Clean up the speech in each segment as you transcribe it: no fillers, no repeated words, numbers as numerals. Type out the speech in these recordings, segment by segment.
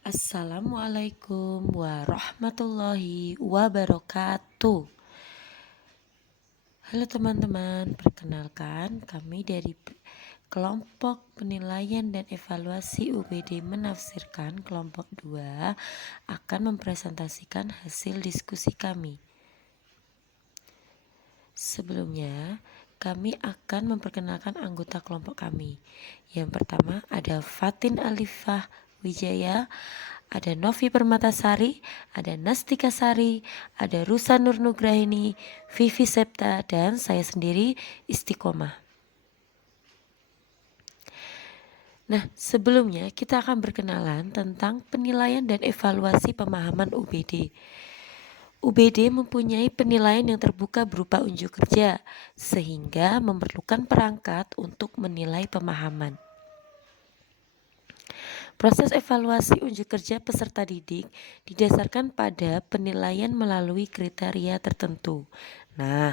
Assalamualaikum warahmatullahi wabarakatuh. Halo teman-teman, perkenalkan kami dari kelompok penilaian dan evaluasi UBD menafsirkan kelompok 2 akan mempresentasikan hasil diskusi kami. Sebelumnya, kami akan memperkenalkan anggota kelompok kami. Yang pertama ada Fatin Alifah Wijaya, ada Novi Permatasari, ada Nastika Sari, ada Rusa Nur Nugrahini, Vivi Septa, dan saya sendiri Istiqomah. Nah, sebelumnya kita akan berkenalan tentang penilaian dan evaluasi pemahaman UBD. UBD mempunyai penilaian yang terbuka berupa unjuk kerja, sehingga memerlukan perangkat untuk menilai pemahaman. Proses evaluasi unjuk kerja peserta didik didasarkan pada penilaian melalui kriteria tertentu. Nah,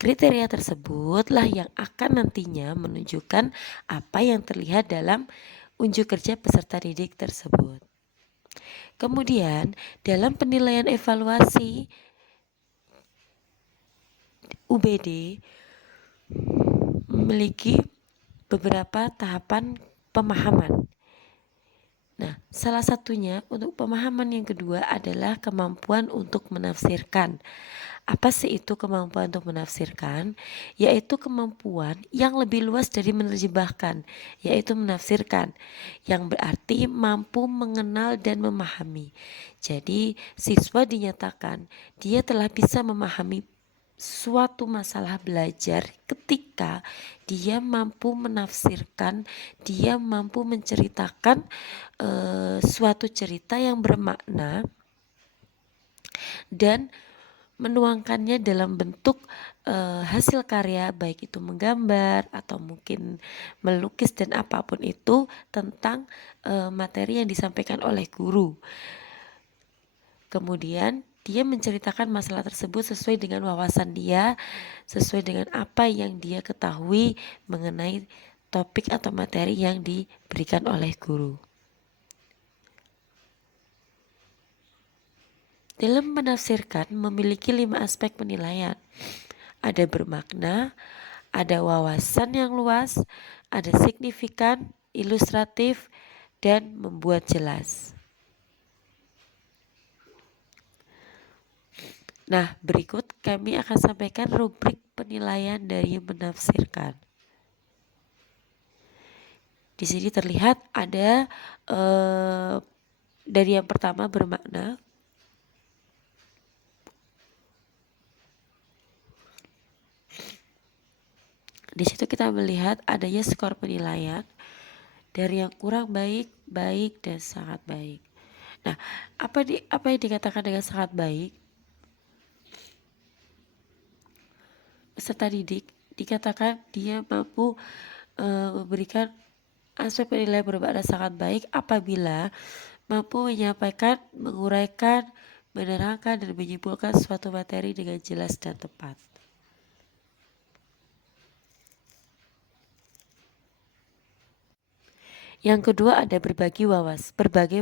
kriteria tersebutlah yang akan nantinya menunjukkan apa yang terlihat dalam unjuk kerja peserta didik tersebut. Kemudian, dalam penilaian evaluasi UBD memiliki beberapa tahapan pemahaman. Nah, salah satunya untuk pemahaman yang kedua adalah kemampuan untuk menafsirkan. Apa sih itu kemampuan untuk menafsirkan? Yaitu kemampuan yang lebih luas dari menerjemahkan, yaitu menafsirkan, yang berarti mampu mengenal dan memahami. Jadi, siswa dinyatakan dia telah bisa memahami suatu masalah belajar ketika dia mampu menafsirkan, dia mampu menceritakan suatu cerita yang bermakna dan menuangkannya dalam bentuk hasil karya, baik itu menggambar atau mungkin melukis dan apapun itu tentang materi yang disampaikan oleh guru. Kemudian dia menceritakan masalah tersebut sesuai dengan wawasan dia, sesuai dengan apa yang dia ketahui mengenai topik atau materi yang diberikan oleh guru. Dalam menafsirkan memiliki 5 aspek penilaian. Ada bermakna, ada wawasan yang luas, ada signifikan, ilustratif, dan membuat jelas. Nah, berikut kami akan sampaikan rubrik penilaian dari menafsirkan. Di sini terlihat ada dari yang pertama bermakna. Di situ kita melihat adanya skor penilaian dari yang kurang baik, baik, dan sangat baik. Nah, apa yang dikatakan dengan sangat baik? Peserta didik dikatakan dia mampu memberikan aspek penilaian bermakna sangat baik apabila mampu menyampaikan, menguraikan, menerangkan, dan menyimpulkan suatu materi dengan jelas dan tepat. Yang kedua ada berbagai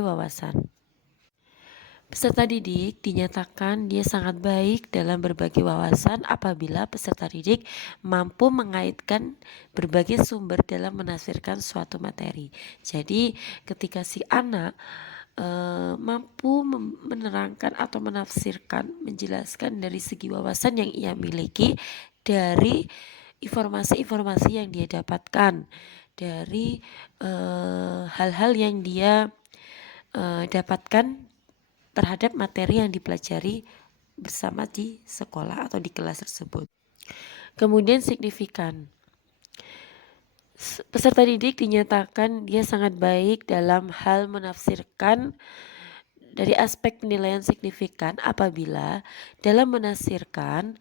wawasan. Peserta didik dinyatakan dia sangat baik dalam berbagi wawasan apabila peserta didik mampu mengaitkan berbagai sumber dalam menafsirkan suatu materi. Jadi ketika si anak mampu menerangkan atau menafsirkan, menjelaskan dari segi wawasan yang ia miliki dari informasi-informasi yang dia dapatkan, dari hal-hal yang dia dapatkan terhadap materi yang dipelajari bersama di sekolah atau di kelas tersebut. Kemudian signifikan. Peserta didik dinyatakan dia sangat baik dalam hal menafsirkan dari aspek penilaian signifikan apabila dalam menafsirkan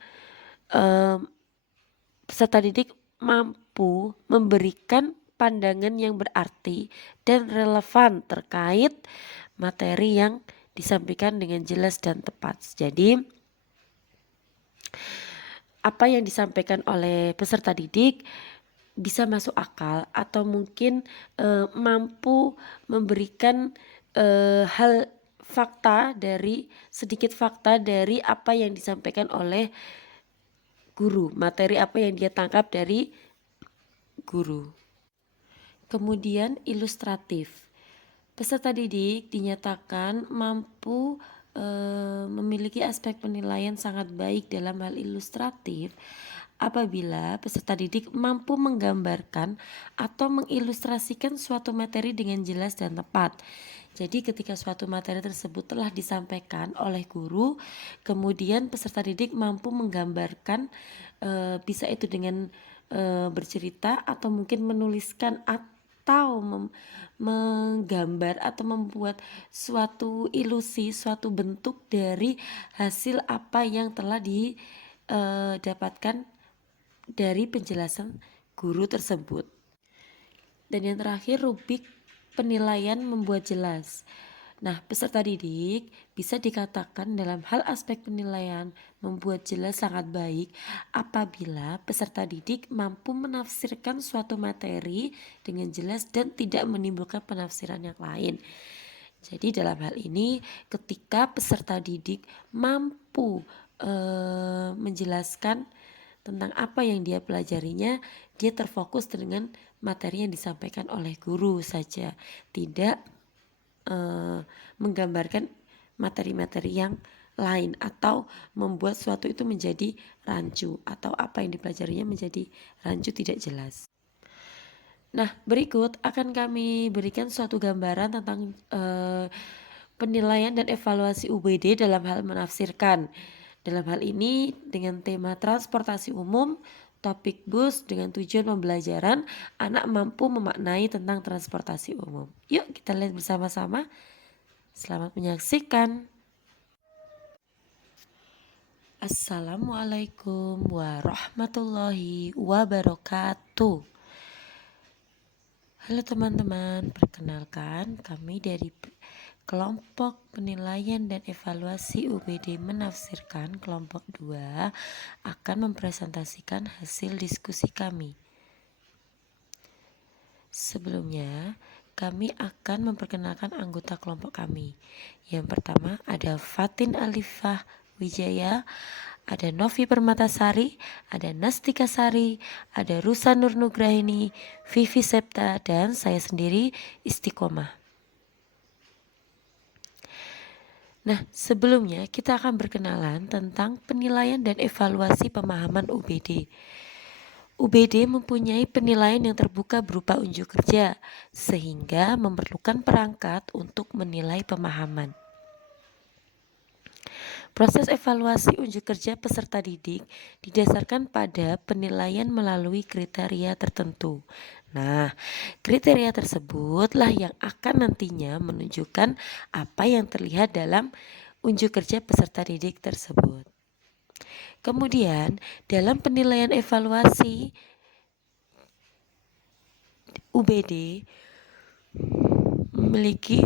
peserta didik mampu memberikan pandangan yang berarti dan relevan terkait materi yang disampaikan dengan jelas dan tepat. Jadi apa yang disampaikan oleh peserta didik bisa masuk akal atau mungkin mampu memberikan sedikit fakta dari apa yang disampaikan oleh guru, materi apa yang dia tangkap dari guru. Kemudian ilustratif. Peserta didik dinyatakan mampu memiliki aspek penilaian sangat baik dalam hal ilustratif apabila peserta didik mampu menggambarkan atau mengilustrasikan suatu materi dengan jelas dan tepat. Jadi ketika suatu materi tersebut telah disampaikan oleh guru, kemudian peserta didik mampu menggambarkan, bisa itu dengan bercerita atau mungkin menuliskan atau menggambar atau membuat suatu ilusi, suatu bentuk dari hasil apa yang telah didapatkan dari penjelasan guru tersebut. Dan yang terakhir, rubrik penilaian membuat jelas. Nah, peserta didik bisa dikatakan dalam hal aspek penilaian membuat jelas sangat baik apabila peserta didik mampu menafsirkan suatu materi dengan jelas dan tidak menimbulkan penafsiran yang lain. Jadi dalam hal ini ketika peserta didik mampu menjelaskan tentang apa yang dia pelajarinya, dia terfokus dengan materi yang disampaikan oleh guru saja, tidak menggambarkan materi-materi yang lain atau membuat suatu itu menjadi rancu atau apa yang dipelajarinya menjadi rancu tidak jelas. Nah, berikut akan kami berikan suatu gambaran tentang penilaian dan evaluasi UBD dalam hal menafsirkan. Dalam hal ini dengan tema transportasi umum, topik bus dengan tujuan pembelajaran, anak mampu memaknai tentang transportasi umum. Yuk kita lihat bersama-sama. Selamat menyaksikan. Assalamualaikum warahmatullahi wabarakatuh. Halo teman-teman, perkenalkan kami dari kelompok penilaian dan evaluasi UBD menafsirkan kelompok 2 akan mempresentasikan hasil diskusi kami. Sebelumnya, kami akan memperkenalkan anggota kelompok kami. Yang pertama ada Fatin Alifah Wijaya, ada Novi Permatasari, ada Nastika Sari, ada Rusa Nur Nugrahini, Vivi Septa, dan saya sendiri Istiqomah. Nah, sebelumnya kita akan berkenalan tentang penilaian dan evaluasi pemahaman UBD. UBD mempunyai penilaian yang terbuka berupa unjuk kerja, sehingga memerlukan perangkat untuk menilai pemahaman. Proses evaluasi unjuk kerja peserta didik didasarkan pada penilaian melalui kriteria tertentu. Nah, kriteria tersebutlah yang akan nantinya menunjukkan apa yang terlihat dalam unjuk kerja peserta didik tersebut. Kemudian, dalam penilaian evaluasi UBD memiliki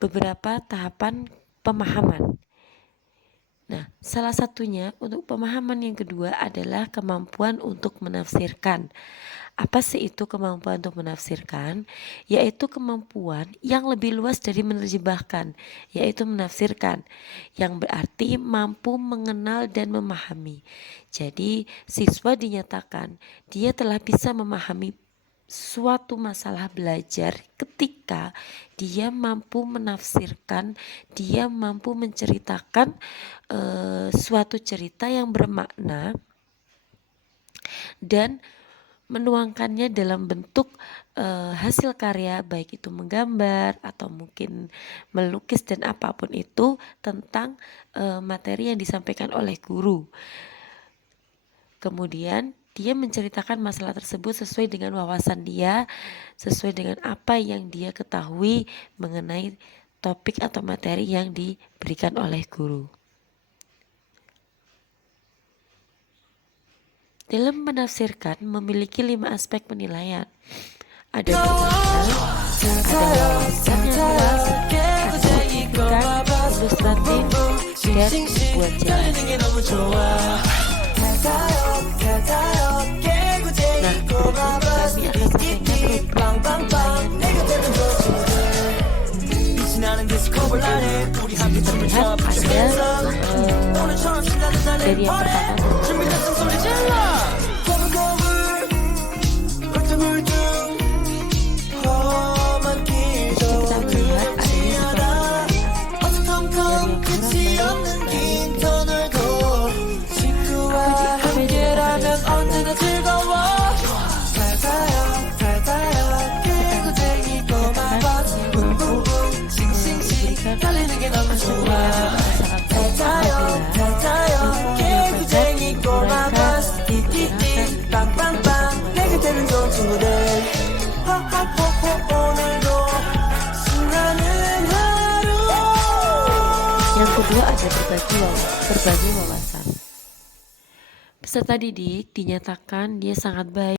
beberapa tahapan pemahaman. Nah, salah satunya untuk pemahaman yang kedua adalah kemampuan untuk menafsirkan. Apa sih itu kemampuan untuk menafsirkan? Yaitu kemampuan yang lebih luas dari menerjemahkan, yaitu menafsirkan, yang berarti mampu mengenal dan memahami. Jadi, siswa dinyatakan dia telah bisa memahami suatu masalah belajar ketika dia mampu menafsirkan, dia mampu menceritakan suatu cerita yang bermakna dan menuangkannya dalam bentuk hasil karya, baik itu menggambar atau mungkin melukis dan apapun itu tentang materi yang disampaikan oleh guru. Kemudian dia menceritakan masalah tersebut sesuai dengan wawasan dia, sesuai dengan apa yang dia ketahui mengenai topik atau materi yang diberikan oleh guru. Dalam menafsirkan memiliki 5 aspek penilaian. Ada wawasan yang luas, ada signifikan, ilustratif, dan buat jelas. Nah, berikut kami akan dari yang pertama kita melihat adanya yang kedua ada berbagi wawasan. Peserta didik dinyatakan dia sangat baik